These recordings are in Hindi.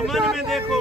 मन में देखो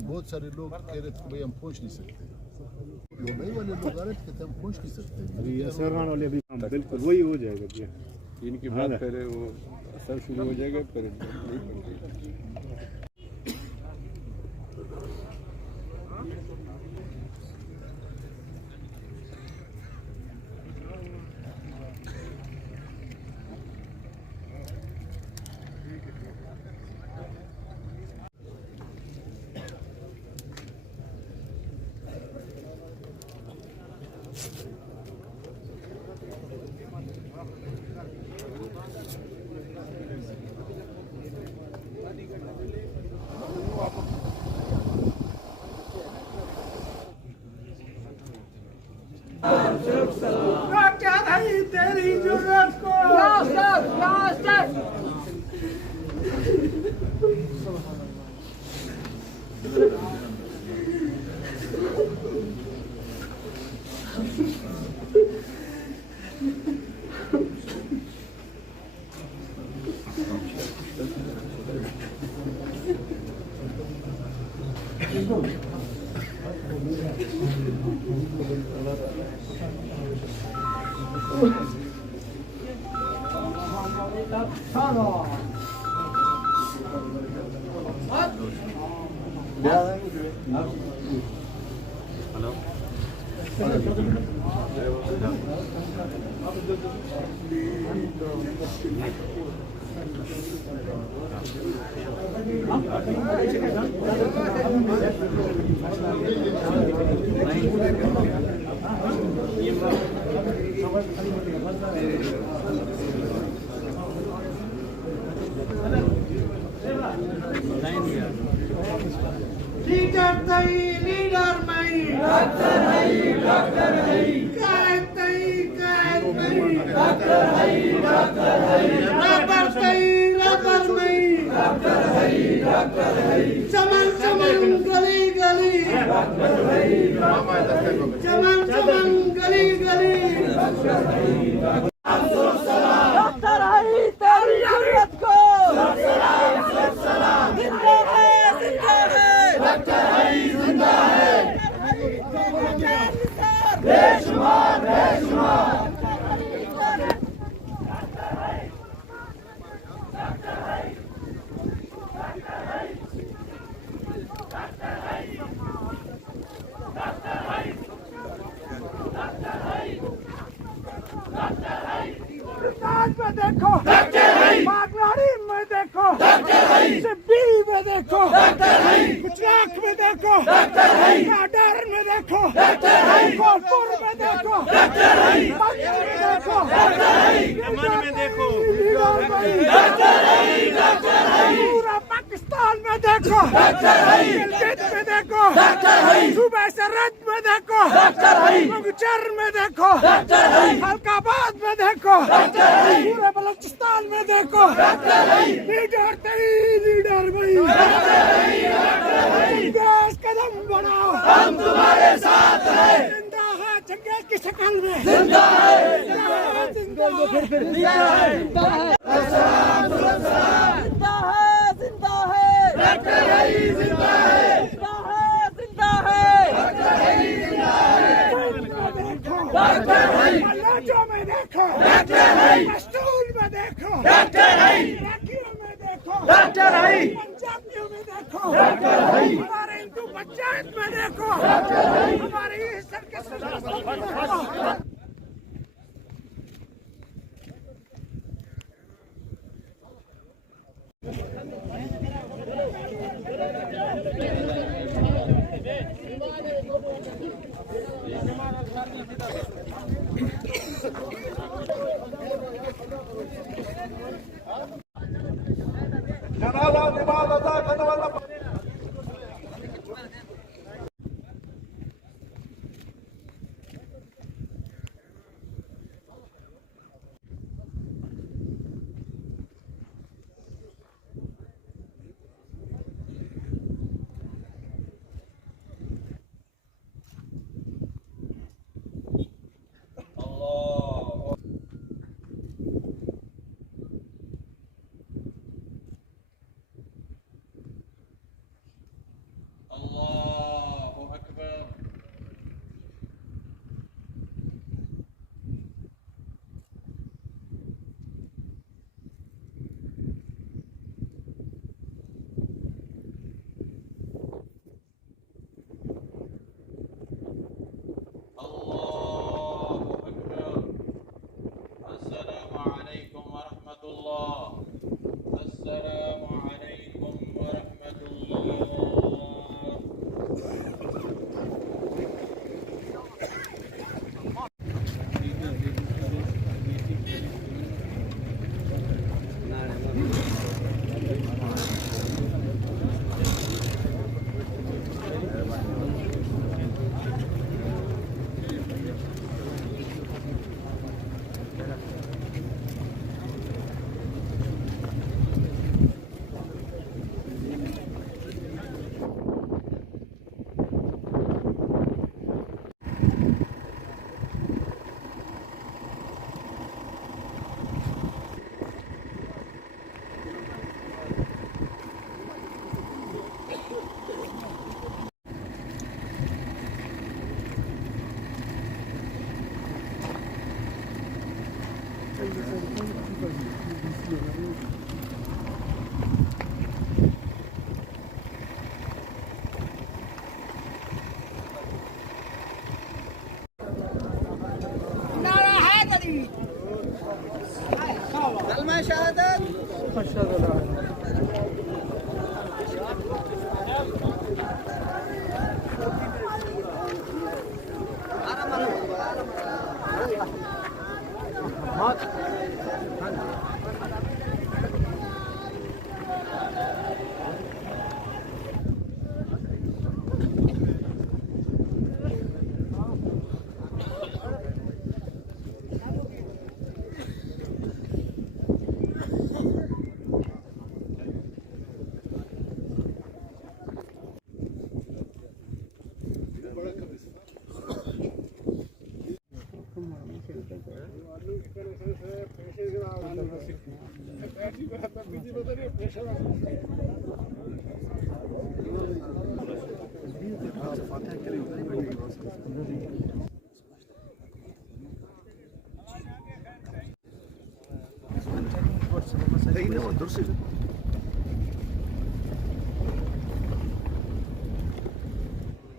बहुत सारे लोग कह रहे थे कि भाई हम पहुंच नहीं सकते, लोग वाले लोग आ रहे थे कि हम पहुंच नहीं सकते। अभी असरवान वाले अभी बिल्कुल वही हो जाएगा भैया, इनकी बात पहले वो असर शुरू हो जाएगा फिर नहीं पड़ेगा। क्या रही तेरी जरूरत को चमन चमन गली गली चमन चमन गली गली डॉक्टर हई तेरी जरूरत को जिंदा है डॉक्टर हई जिंदा है बेशुमार बेशुमार में देखो बागवाड़ी में देखो सिब्बी में देखो गुजरात में देखो काडर में देखो गोलपुर में देखो मन में देखो पूरा पाकिस्तान में देखो गिलगित में देखो सुबह सरहद में देखो मुगचर में देखो हल्काबाद में देखो पूरे बलूचिस्तान में देखो लीडर भाई देश कदम बढ़ाओ हम तुम्हारे साथ हैं जिंदा है चंगेज की शक्ल में जिंदा है जिंदा है देखो डॉक्टर है, इराकियों में देखो डॉक्टर है, पंजाबियों में देखो डॉक्टर है, हमारे हिंदू पंचायत में देखो डॉक्टर है, हमारे ईश्वर के नारा हैदरी कलमा शहादत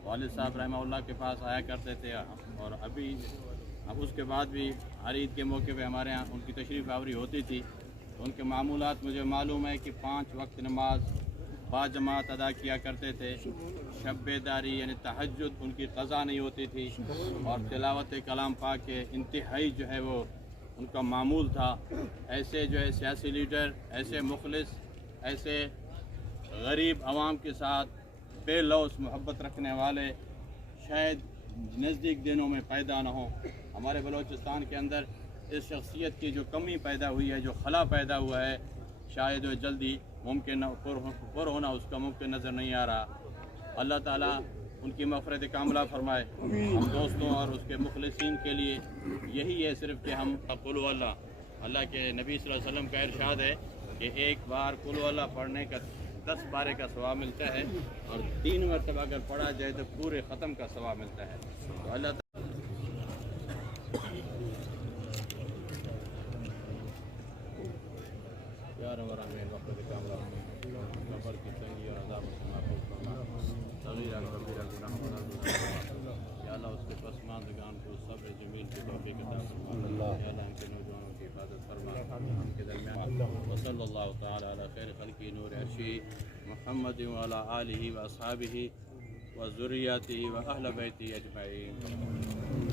वालिद साहब रहमतुल्लाह के पास आया करते थे और अभी अब उसके बाद भी हर ईद के मौके पे हमारे यहाँ उनकी तशरीफ़ आवरी होती थी। तो उनके मामूलात मुझे मालूम है कि 5 वक्त नमाज बाजमात अदा किया करते थे। शब बेदारी यानी तहज्जुद उनकी क़ज़ा नहीं होती थी और तिलावत कलाम पाक के इंतहाई जो है वो उनका मामूल था। ऐसे जो है सियासी लीडर, ऐसे मुखलिस, ऐसे गरीब आवाम के साथ बेलौस मोहब्बत रखने वाले शायद नज़दीक दिनों में पैदा ना हो। हमारे बलूचिस्तान के अंदर इस शख्सियत की जो कमी पैदा हुई है, जो खला पैदा हुआ है, शायद वो जल्दी मुमकिन पुर होना उसका मुमकिन नज़र नहीं आ रहा। अल्लाह ताला उनकी मग़फ़िरत कामिला फरमाए। हम दोस्तों और उसके मुखलिसीन के लिए यही है सिर्फ़ कि हम कुल अल्लाह के नबी सल्लल्लाहु अलैहि वसल्लम का इरशाद है कि एक बार कुल पढ़ने का 10 पारे का सवाब मिलता है और 3 मरतबा अगर पढ़ा जाए तो पूरे ख़त्म का सवाब मिलता है। तो अल्लाह कब्र की तंगी और अज़ाब से महफूज़ फरमा। सगीरा कबीरा गुनाह वाला या अल्लाह उसके पसमानदगान को सब्र जमील की तौफीक अता फरमा। या अल्लाह इनके नौजवानों की हिफाजत फरमा उनके दरमियान। वसल्लल्लाहु तआला अला खैर खल्क़ी नूर अर्शी मुहम्मद व अला आलिहि व अस्हाबिहि व ज़ुर्रिय्यतिहि व अहल बैतिहि अजमईन।